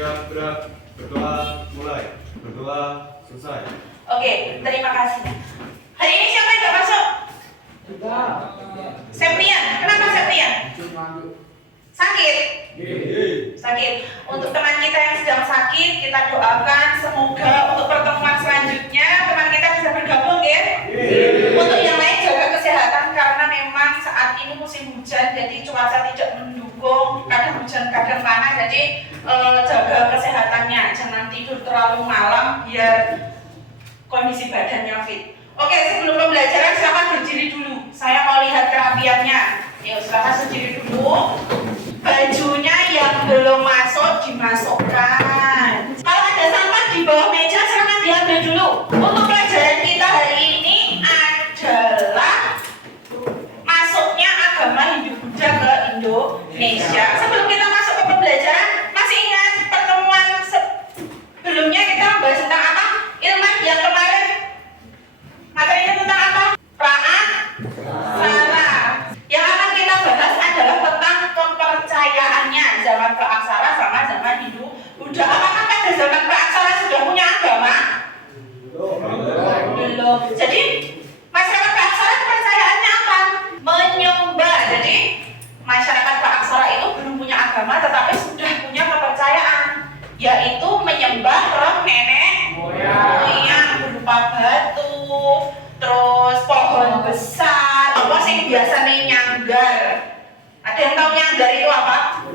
Siap, gerak. Berdoa, mulai. Berdoa, selesai. Oke, terima kasih. Hari ini siapa yang gak masuk? Septian. Kenapa Septian? Sakit? Sakit. Untuk teman kita yang sedang sakit, kita doakan semoga untuk pertemuan selanjutnya teman kita bisa bergabung ya. Untuk yang lain jaga kesehatan karena memang saat ini musim hujan, jadi cuaca tidak mendukung, kadang hujan kadang panas, jadi jaga kesehatannya, jangan tidur terlalu malam biar kondisi badannya fit. Oke, sebelum pembelajaran silakan berdiri dulu. Saya mau lihat kerapiannya. Yuk, silakan berdiri dulu. Bajunya yang belum masuk dimasukkan. Kalau ada sampah di bawah meja silakan diambil dulu. Untuk pelajaran kita hari ini adalah masuknya agama Hindu-Buddha ke Indonesia. Sebelum kita masuk ke pembelajaran, masih ingat pertemuan sebelumnya kita membahas tentang apa? Ilman yang kemarin materinya tentang apa? Praaksara. Yang akan kita bahas adalah tentang kepercayaannya zaman praaksara sama zaman Hindu-Buddha. Apakah pada zaman praaksara sudah punya agama? Belum. Jadi masyarakat praaksara kepercayaannya apa? Menyembah. Jadi masyarakat praaksara itu belum punya agama tetapi sudah punya kepercayaan, yaitu menyembah roh nenek moyang berupa batu, terus pohon besar, apa sih biasanya nyanggar. Ada yang tahu nyanggar itu apa?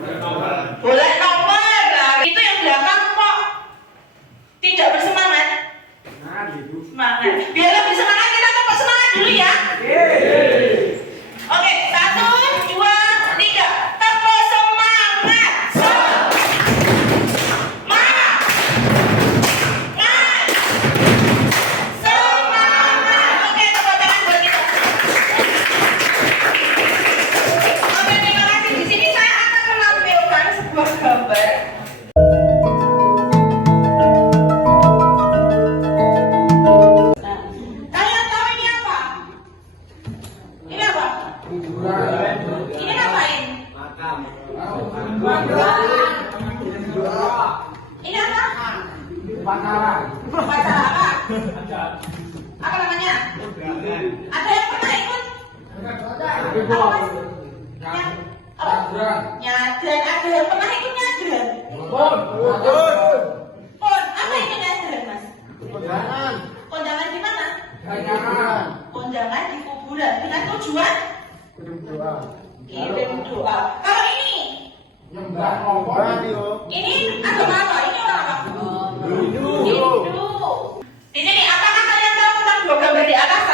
Bola nomor. Nah, itu yang belakang kok tidak bersemangat? Semangat. Biar lebih semangat kita tepuk semangat dulu ya. Oke, 1, 2, 3. Tepuk semangat. Gambar. Nah, kalian tahu ini apa? Ini apa? Ini ngapain? Ini apa? Upacara apa? Apa namanya? Ada yang pernah ikut? Nyadran. Ada yang pernah ikut nyadran? Pon. Apa itu nyadran, Mas? Kondangan di mana? Kondangan di kuburan. Dengan tujuan? Kirim doa. Kalau ini? Ini agama apa? Ini orang apa? Hindu. Di sini apakah kalian tahu tentang dua gambar di atas?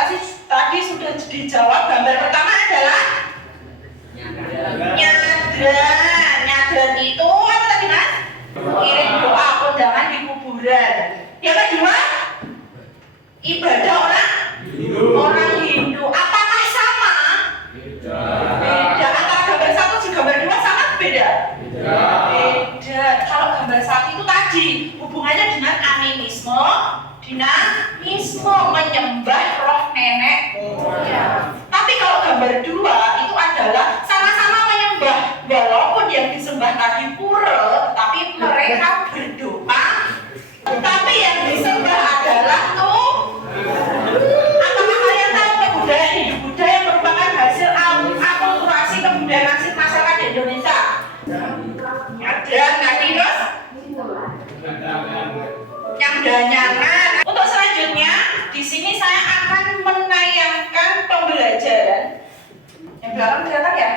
Tadi sudah dijawab. Gambar pertama adalah nyadran itu apa tadi Mas? Kirim doa kondangan di kuburan. Yang kedua, ibadah orang Hindu. Apakah sama? Beda. Antara gambar satu dan gambar dua sama beda? Beda. Kalau gambar satu itu tadi hubungannya dengan animisme, dinamisme, menyembah roh nenek moyang. Tapi kalau gambar dua itu adalah sama-sama menyembah, walaupun yang disembah tadi pura, tapi mereka berdoa. Tapi yang disembah adalah apakah kalian tahu kebudayaan Hindu-Buddha yang merupakan hasil akulturasi kebudayaan asli masyarakat di Indonesia? Ada, nanti terus nyangdanyangan. Untuk selanjutnya, di sini saya akan menayangkan pembelajaran. Yang belakang kelihatan ya?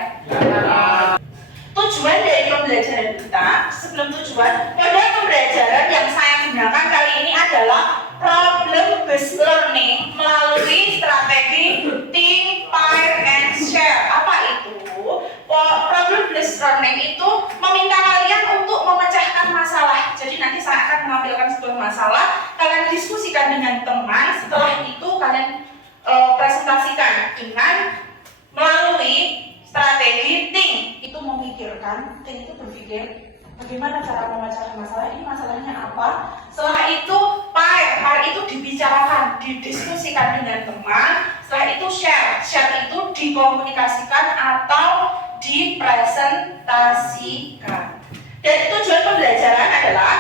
Tujuan dari pembelajaran kita, sebelum tujuan, model pembelajaran yang saya gunakan kali ini adalah problem based learning melalui strategi think, pair, and share. Apa itu? Problem based learning itu meminta kalian untuk memecahkan masalah. Jadi nanti saya akan menampilkan sebuah masalah, kalian diskusikan dengan teman. Setelah itu kalian presentasikan dengan melalui strategi think. Itu memikirkan, think itu berpikir bagaimana cara memecahkan masalah ini, masalahnya apa. Setelah itu pair itu dibicarakan, didiskusikan dengan teman. Setelah itu share itu dikomunikasikan atau dipresentasikan. Dan tujuan pembelajaran adalah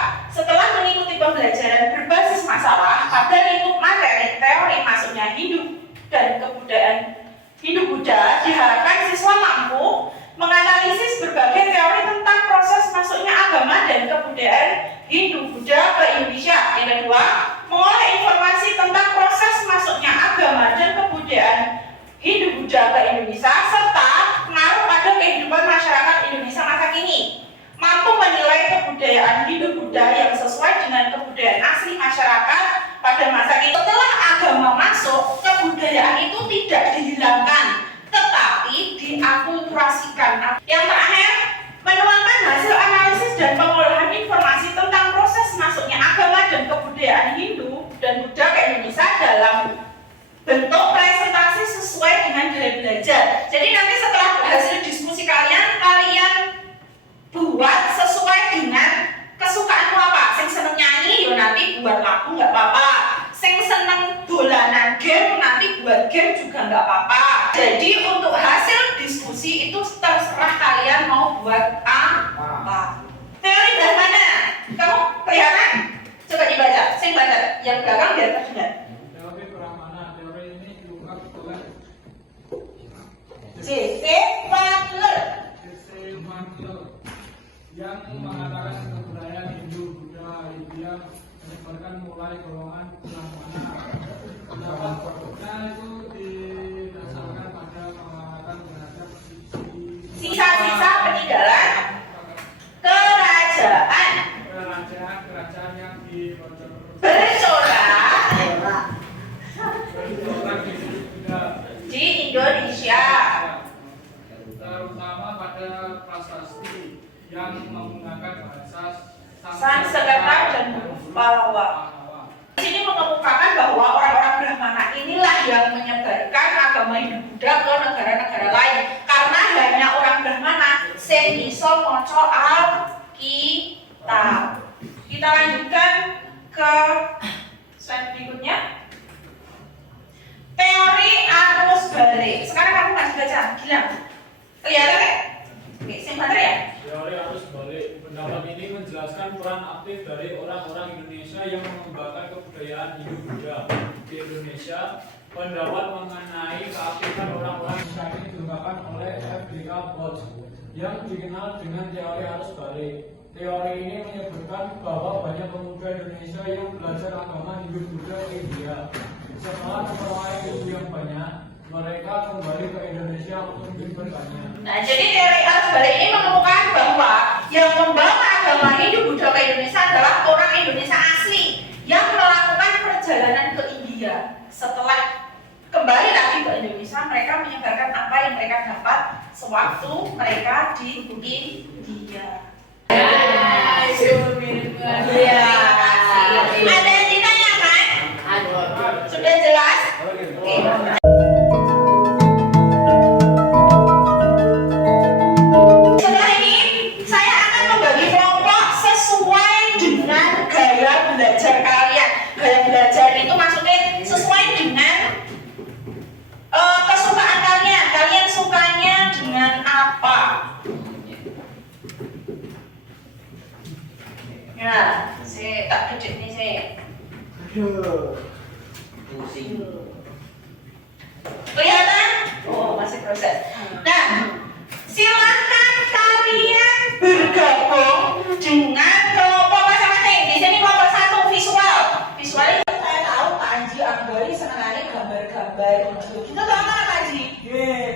Hindu Buddha ke Indonesia. Yang kedua, mengolah informasi tentang proses masuknya agama dan kebudayaan Hindu Buddha ke Indonesia serta pengaruh pada kehidupan masyarakat Indonesia masa kini. Mampu menilai kebudayaan Hindu Buddha yang sesuai dengan kebudayaan asli masyarakat pada masa kini. Setelah agama masuk, kebudayaan itu tidak dihilangkan, tetapi diakulturasikan. Yang terakhir, menuangkan hasil analisis dan pengolahan informasi tentang proses masuknya agama dan kebudayaan Hindu dan Buddha ke Indonesia dalam bentuk presentasi sesuai dengan gaya belajar. Jadi nanti setelah hasil diskusi kalian buat sesuai dengan kesukaanmu apa. Sing seneng nyanyi, yo nanti buat lagu nggak apa-apa. Sing seneng dolanan game, nanti buat game juga nggak apa-apa. Jadi untuk hasil diskusi itu terserah kalian mau buat apa. Teori dari mana? Kamu kelihatan? Coba dibaca. Sing baca. Yang belakang biar terdengar. Teori Brahmana. Teori ini diungkap oleh C.C. Butler yang mengatakan kebudayaan Hindu, Buddha, India menyebarkan mulai golongan Brahmana. Pendapatnya itu didasarkan pada pengamatan terhadap sisa-sisa peninggalan kerajaan yang bercorak di Indonesia, terutama pada prasasti yang menggunakan bahasa Sanskerta dan huruf Pallawa. Di sini mengemukakan bahwa orang-orang Brahmana inilah yang menyebarkan agama Hindu Buddha ke negara-negara lain, karena hanya orang Brahmana sing iso maca Alkitab. Kita lanjutkan ke slide berikutnya. Teori arus balik. Sekarang kamu masih baca, Gilang. Kelihatan kan? Oke, sing bener ya? Teori arus balik. Pendapat ini menjelaskan peran aktif dari orang-orang Indonesia yang mengembangkan kebudayaan Hindu Buddha di Indonesia. Pendapat mengenai keaktifan orang-orang Indonesia ini diungkapkan oleh F.D.K. Bosch yang dikenal dengan teori arus balik. Teori ini menyebutkan bahwa banyak pemuda Indonesia yang belajar agama Hindu Buddha di India. Setelah memperoleh ilmu yang banyak, mereka kembali ke Indonesia untuk bertanya. Nah, jadi teori arus balik ini menemukan bahwa yang membawa agama Hindu Buddha ke Indonesia adalah orang Indonesia asli yang melakukan perjalanan ke India. Setelah kembali lagi ke Indonesia, mereka menyebarkan apa yang mereka dapat sewaktu mereka di India. Ada yang ditanyakan? Sudah jelas? Oke. Setelah ini saya akan membagi kelompok sesuai dengan gaya belajar kalian. Gaya belajar itu maksudnya sesuai dengan kesukaan kalian. Kalian sukanya dengan apa? Ya, saya tak kejut nih saya. Pusing. Kelihatan? Oh, masih proses. Nah, silakan kalian bergabung dengan kelompok masing-masing. Di sini kelompok 1 visual. Visual itu saya tahu Pak Anji Anggoli senangannya gambar-gambar video. Kita tahu kan Pak Anji?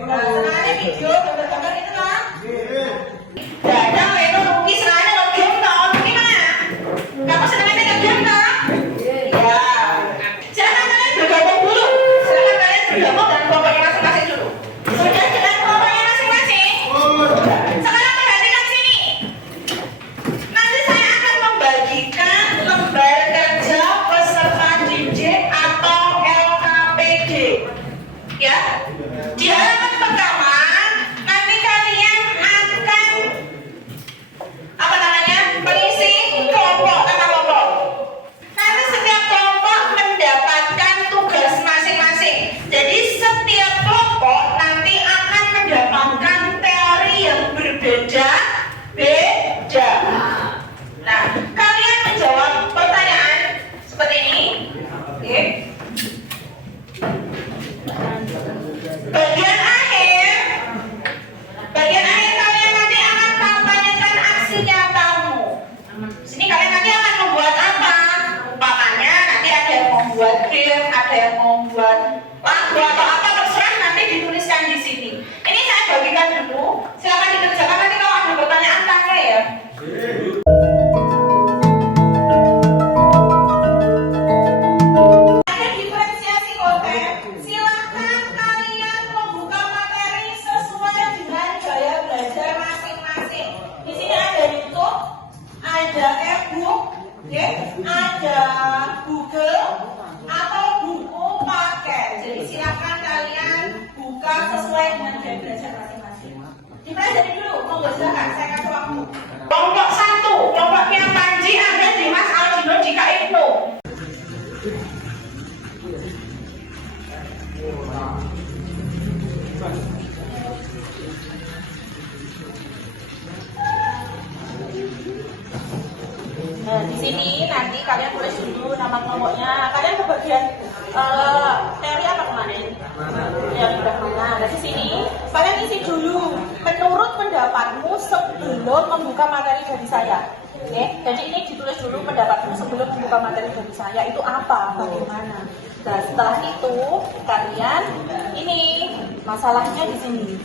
Nah, senangannya video, gambar-gambar itu kan? Dadang itu Ruki senangannya nge-game dong. Gimana? Kamu senangannya nge-game dong? Iya. Silakan kalian bergabung dulu. Silakan kalian bergabung dan kelompoknya masing-masing dulu. Sudah dengan kelompoknya masing-masing? Sekarang perhatikan sini. Nanti saya yang mau buat lagu atau apa terserah nanti dituliskan di sini. Ini saya bagikan dulu, silakan dikerjakan, nanti kalau ada pertanyaan tanya ya. Ada diferensiasi konten, silakan kalian membuka materi sesuai dengan gaya belajar masing-masing. Di sini ada YouTube, ada e-book, ada Google atau buku paket. Jadi silakan kalian buka sesuai dengan gaya belajar masing-masing. Dipelajari dulu, monggo silakan, saya kasih waktu. Kelompok 1, kelompoknya Panji ada di Mas Aldino di Kak Ibnu. Nah, di sini nanti kalian tulis dulu nama kelompoknya. Kalian ke bagian teori apa kemarin? Teori udah mana? Nah, di sini kalian isi dulu menurut pendapatmu sebelum membuka materi dari saya. Oke, jadi ini ditulis dulu pendapatmu sebelum membuka materi dari saya itu apa, bagaimana. Nah, setelah itu kalian ini masalahnya di sini.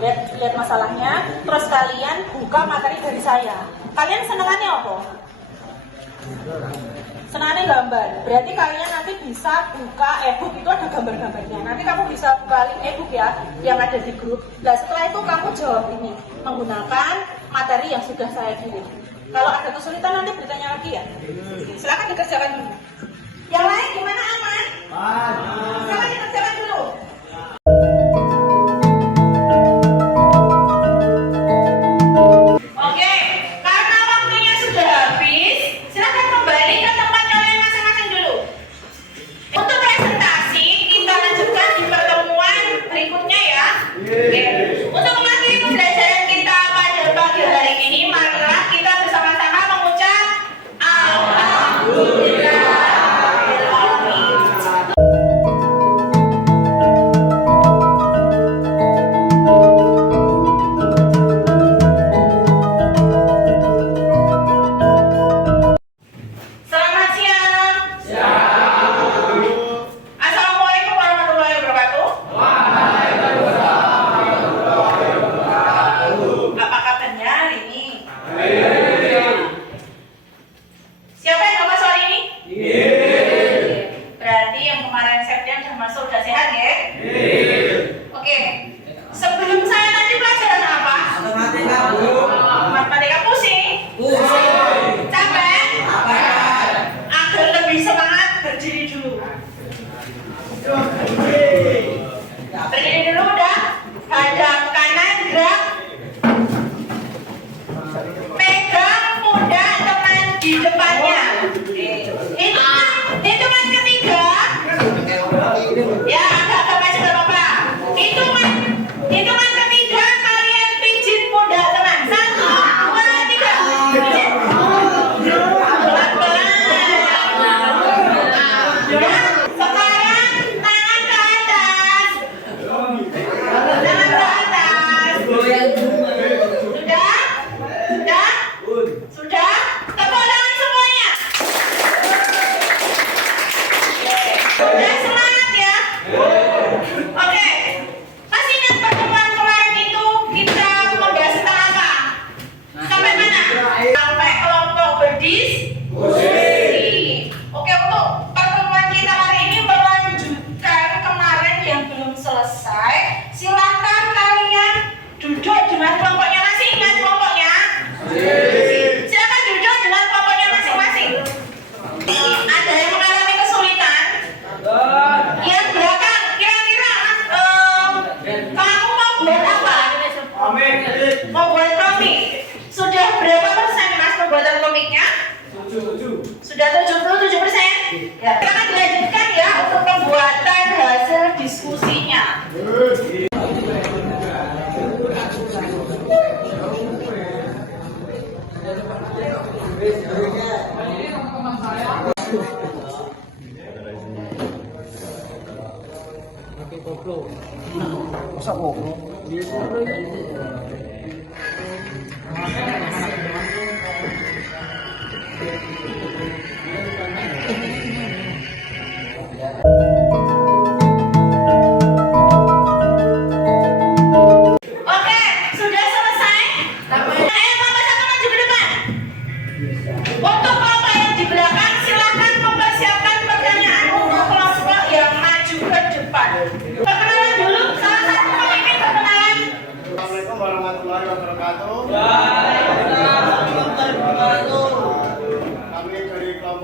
Lihat masalahnya, terus kalian buka materi dari saya. Kalian senengannya apa? Senangannya gambar. Berarti kalian nanti bisa buka e-book, itu ada gambar-gambarnya. Nanti kamu bisa buka link e-book ya, yang ada di grup. Nah, setelah itu kamu jawab ini menggunakan materi yang sudah saya kirim. Kalau ada kesulitan nanti bertanya lagi ya. Silakan dikerjakan dulu. Yang lain gimana, aman? Silakan dikerjakan dulu. Untuk mengakhiri pembelajaran kita pada pagi hari ini, marilah kita bersama-sama mengucap Alhamdulillah. Selamat siang. Assalamualaikum warahmatullahi wabarakatuh. Apa kabarnya hari ini? Siapa yang nggak sore ini? Berarti yang kemarin Septian termasuk udah sehat ya? Oke. Sebelum saya tadi pelajaran apa? Matematika pusing? Capek? Agar lebih semangat berdiri dulu. Berdiri dulu udah. Hadap kanan gerak. Pegang pundak teman di depannya. Hitungan ketiga. Ya, agak maju gak apa-apa. Hitungan ketiga kalian pijit pundak teman. 1, 2, 3. Pijit. Pelan-pelan. Ya, sekarang tangan ke atas. Tangan ke atas. Sudah? Sudah? Sudah? Tepuk tangan semuanya. Sudah semangat ya? Oke. Masih ingat pertemuan kemarin itu kita membahas tentang apa? Sampai mana? Sampai kelompok berdiskusi. Oke, untuk pertemuan kita hari ini melanjutkan kemarin yang belum selesai. Silakan kalian duduk dengan kelompoknya. Masih ingat kelompoknya? Silakan duduk dengan kelompoknya masing-masing. Ada yang mengalami kesulitan? Yang belakang, kira-kira kamu mau buat apa? Mau buat komik? Sudah berapa persen mas pembuatan komiknya? Sudah 77%? Ya, kita akan dilanjutkan ya untuk pembuatan hasil diskusinya.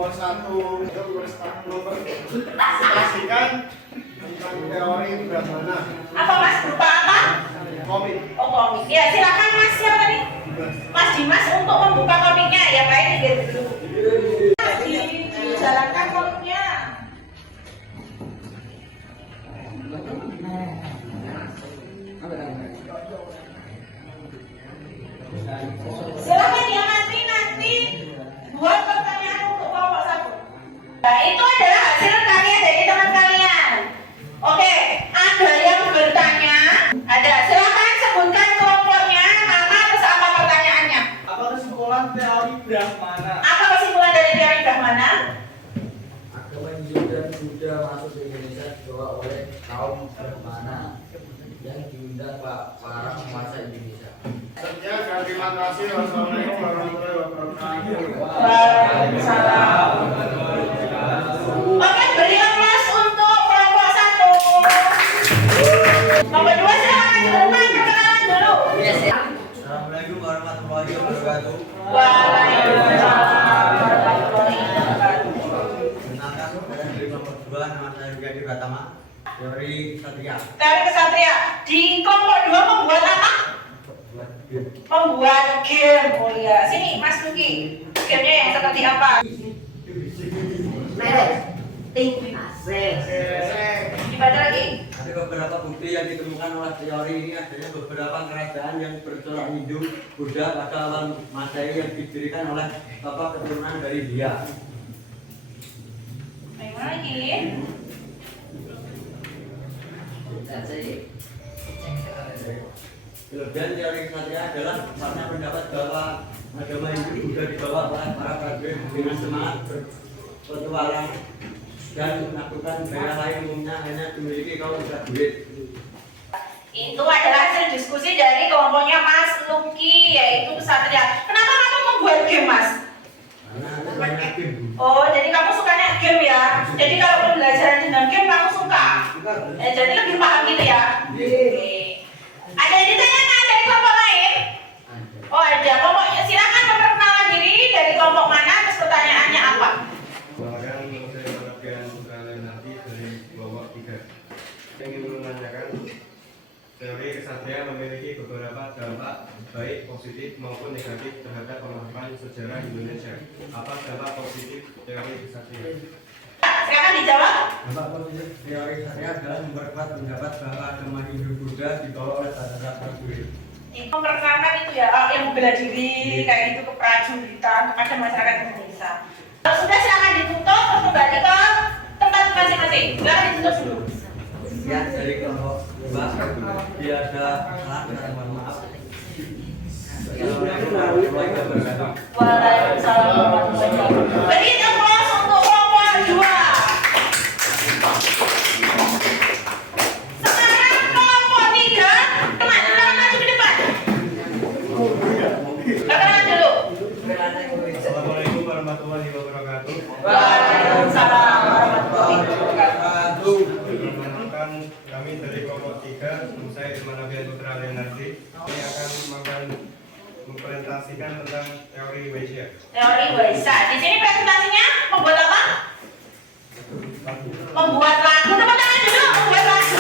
kelompok 1 itu presentasikan tentang teori Brahmana. Apa Mas? Berupa apa? Komik. Oh, komik. Ya, silakan Mas. Siapa tadi? Mas Dimas untuk membuka komiknya. Ya, baik dulu. Dijalankan komiknya. Silakan ya nanti buat pertanyaan untuk kelompok 1. Nah, itu adalah hasil karya dari teman kalian. Oke, ada yang bertanya? Ada. Silakan sebutkan kelompoknya, nama terus apa pertanyaannya? Apa kesimpulan teori Brahmana? Apa kesimpulan dari teori Brahmana? Agama Hindu dan Buddha masuk ke Indonesia dibawa oleh kaum Brahmana yang diundang para penguasa Indonesia. Sekian dan terima kasih. Wassalamualaikum warahmatullahi wabarakatuh. Waalaikumsalam. Oke, beri aplaus untuk kelompok 1. Kelompok 2 silakan ke depan perkenalan dulu. Assalamualaikum warahmatullahi wabarakatuh. Waalaikumsalam warahmatullahi wabarakatuh. Kenalkan saya dari kelompok 2, nama saya Rudi Pratama, teori Satria. Teori kesatria. Di kelompok 2 membuat apa? Membuat game. Oh iya, sini Mas Nuki. Gamenya yang seperti apa? Dibaca lagi. Ada beberapa bukti yang ditemukan oleh teori ini, adanya beberapa kerajaan yang bercorak Hindu, Buddha pada awal Masehi yang didirikan oleh tokoh keturunan dari India. Bagaimana lagi? Kelebihan teori Satria adalah karena pendapat bahwa agama Hindu juga dibawa oleh para prajurit dengan semangat berpetualang dan melakukan gaya lain umumnya hanya dimiliki kaum prajurit. Itu adalah hasil diskusi dari kelompoknya Mas Luki, yaitu kesatria. Kenapa kamu membuat game, Mas? Karena ada banyak game. Oh, jadi kamu sukanya game ya? Jadi kalau pembelajaran dengan game kamu suka? Jadi lebih paham gitu ya? Oke. Ada yang ditanyakan dari kelompok lain? Oh ada. Kelompoknya silakan memperkenalkan diri dari kelompok mana, terus pertanyaannya apa? Bahkan saya mendapatkan putra nanti dari kelompok 3. Saya ingin menanyakan teori kesatria memiliki beberapa dampak baik positif maupun negatif terhadap pemahaman sejarah Indonesia. Apa dampak positif teori kesatria? Silakan dijawab. Dampak positif teori Satria adalah memperkuat pendapat bahwa agama Hindu Buddha dibawa oleh para prajurit. Memperkenalkan itu ya, yang bela diri kayak gitu keprajuritan kepada masyarakat Indonesia. Kalau sudah silakan ditutup, terus kembali ke tempat masing-masing. Silakan ditutup dulu. Sekian dari kelompok 2. Dia ada salah, saya mohon maaf. Assalamualaikum warahmatullahi wabarakatuh. Waalaikumsalam warahmatullahi wabarakatuh. Beri aplaus untuk kelompok 2. Sekarang kelompok 3, teman-teman maju ke depan. Perkenalan dulu. Assalamualaikum warahmatullahi wabarakatuh. Waalaikumsalam warahmatullahi wabarakatuh. Perkenalkan kami dari kelompok 3, saya Irman Abian Putra Lenardi. Kami akan mempresentasikan tentang teori Waisya. Teori Waisak. Di sini presentasinya membuat apa? Membuat lagu. Tepuk tangan dulu. Membuat lagu.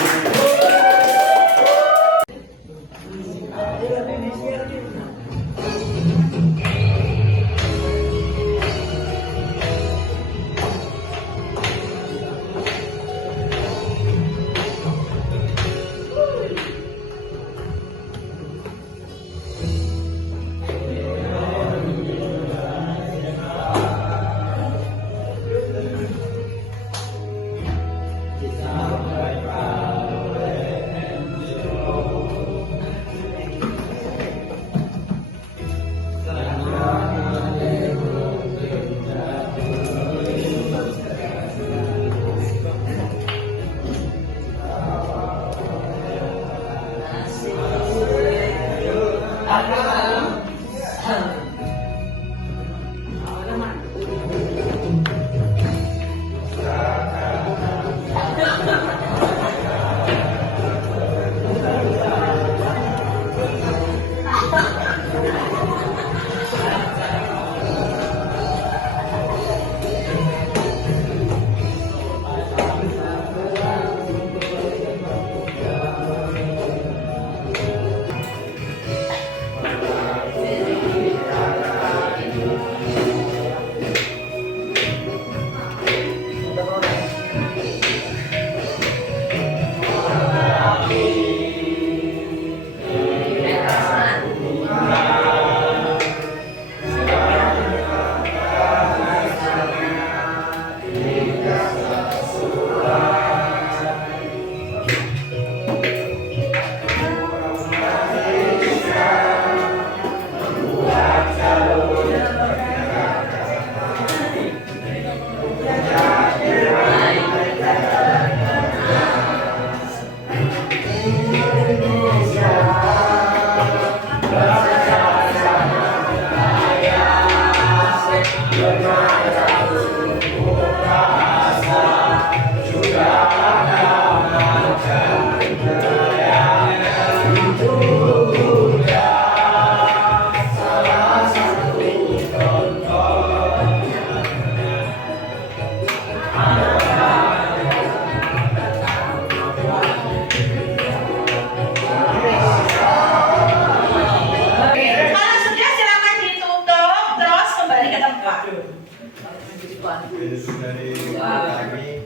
Itu dari kami.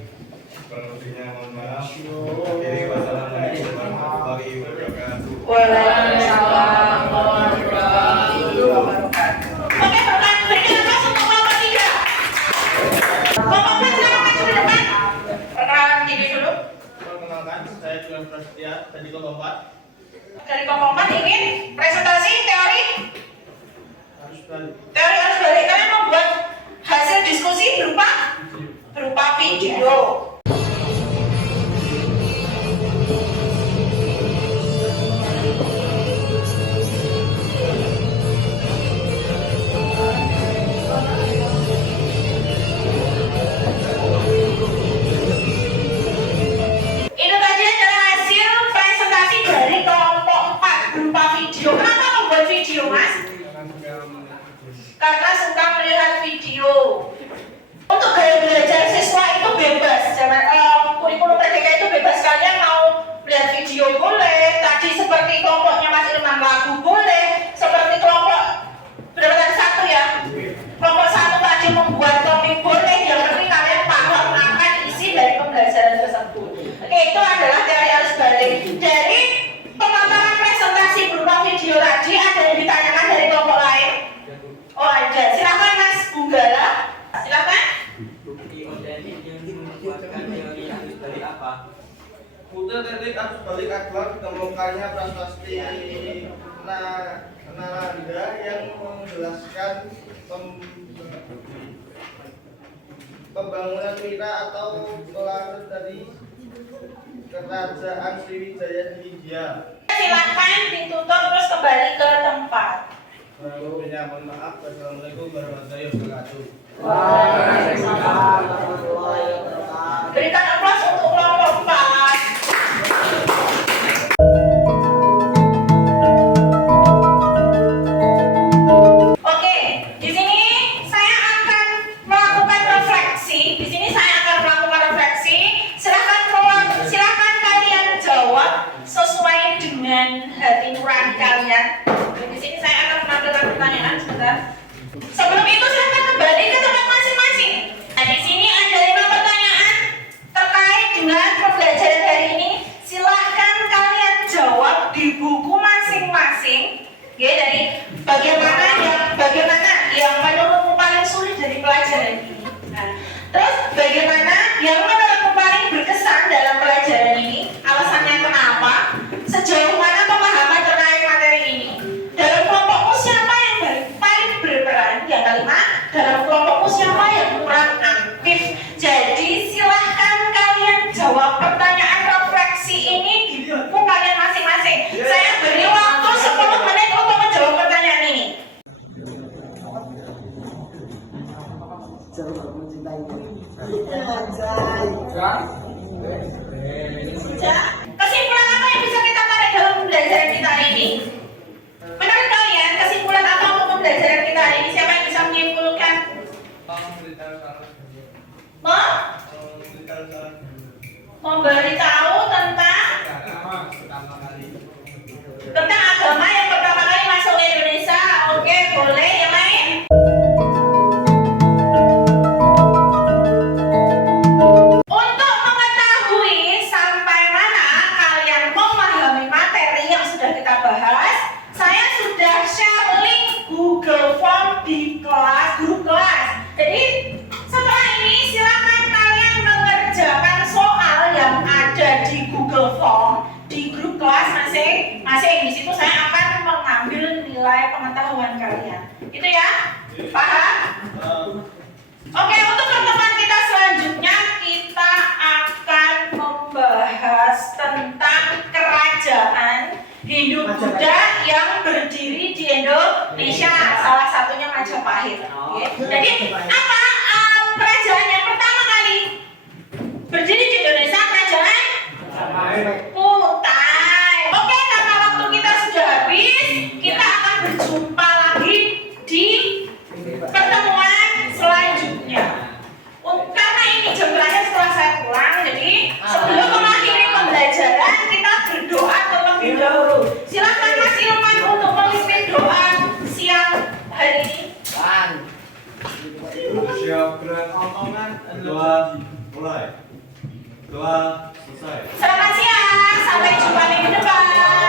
Kurang lebihnya mohon maaf. Akhiri wassalamualaikum warahmatullahi wabarakatuh. Waalaikumsalam warahmatullahi wabarakatuh. Oke, berikan nafas untuk kelompok 3. Kelompok 4 silakan maju ke depan. Perkenalan diri dulu. Perkenalkan, saya Julian Prasetya dari kelompok 4. Dari kelompok 4 ingin presentasi teori Harus arus balik. Kalian membuat hasil diskusi berupa video. Itu tadi adalah hasil presentasi dari kelompok 4 berupa video. Kenapa membuat video, Mas? Karena suka melihat video. Untuk gaya belajar siswa itu bebas. Kurikulum Merdeka itu bebas. Kalian mau melihat video boleh. Tadi seperti kelompoknya Mas Ilman lagu boleh. Seperti kelompok berapa tadi 1 ya? Kelompok 1 tadi membuat komik boleh. Yang penting kalian paham akan isi dari pembelajaran tersebut. Oke, itu adalah teori arus balik. Dari pemaparan presentasi berupa video tadi, ada yang ditanyakan dari kelompok lain? Oh ada, silakan Mas Bunggala, silakan. Bukti otentik yang menguatkan teori arus balik apa? Bukti otentik arus balik adalah ditemukannya prasasti Nalanda yang menjelaskan pembangunan Mira atau kelanjut dari kerajaan Sriwijaya di India. Silakan ditutup terus kembali ke tempat. Sebelumnya mohon maaf. Wassalamualaikum warahmatullahi wabarakatuh. Waalaikumsalam warahmatullahi wabarakatuh. Berikan aplaus untuk kelompok 4. Oke, di sini saya akan melakukan refleksi. Silakan kalian jawab sesuai dengan hati nurani kalian. Di sini saya akan menampilkan pertanyaan sebentar. Sebelum itu silakan kembali ke tempat masing-masing. Nah, di sini ada 5 pertanyaan terkait dengan pembelajaran hari ini. Silahkan kalian jawab di buku masing-masing. Ya, dari bagaimana yang menurutmu paling sulit dari pelajaran ini. Nah, terus bagaimana yang menurutmu paling berkesan dalam pelajaran ini? Alasannya kenapa? Sejauh mana pemahaman terkait materi ini? Dalam kelompokmu siapa yang paling berperan? Yang kelima, dalam kelompokmu siapa yang kurang aktif? Jadi silahkan kalian jawab pertanyaan refleksi ini di buku kalian masing-masing. Saya beri waktu 10 menit untuk menjawab pertanyaan ini. Kesimpulan apa yang bisa kita tarik dalam pembelajaran kita hari ini? Menurut kalian, kesimpulan apa untuk pembelajaran kita hari ini? Siapa yang bisa menyimpulkan? Memberitahu tentang agama yang pertama kali masuk ke Indonesia. Oke, boleh. Yang lain? Untuk mengetahui sampai mana kalian memahami materi yang sudah kita bahas, saya sudah share link Google Form di grup kelas. Jadi setelah ini silakan kalian mengerjakan soal yang ada di Google Form di grup kelas masing-masing. Di situ saya akan mengambil nilai pengetahuan kalian. Itu ya? Paham? Oke, untuk pertemuan kita selanjutnya kita akan membahas tentang kerajaan Hindu-Buddha yang berdiri di Indonesia, salah satunya Majapahit. Oke. Jadi apa kerajaan yang pertama kali berdiri di Indonesia? Kerajaan Kutai. Oke, karena waktu kita sudah habis, kita akan berjumpa lagi di pertemuan selanjutnya. Karena ini jam terakhir setelah saya pulang, jadi sebelum mengakhiri pembelajaran kita berdoa terlebih dahulu. Silakan Mas Ilman untuk memimpin doa siang hari ini. siap gerak omongan. Doa mulai. Doa selesai. Selamat siang, sampai jumpa minggu depan.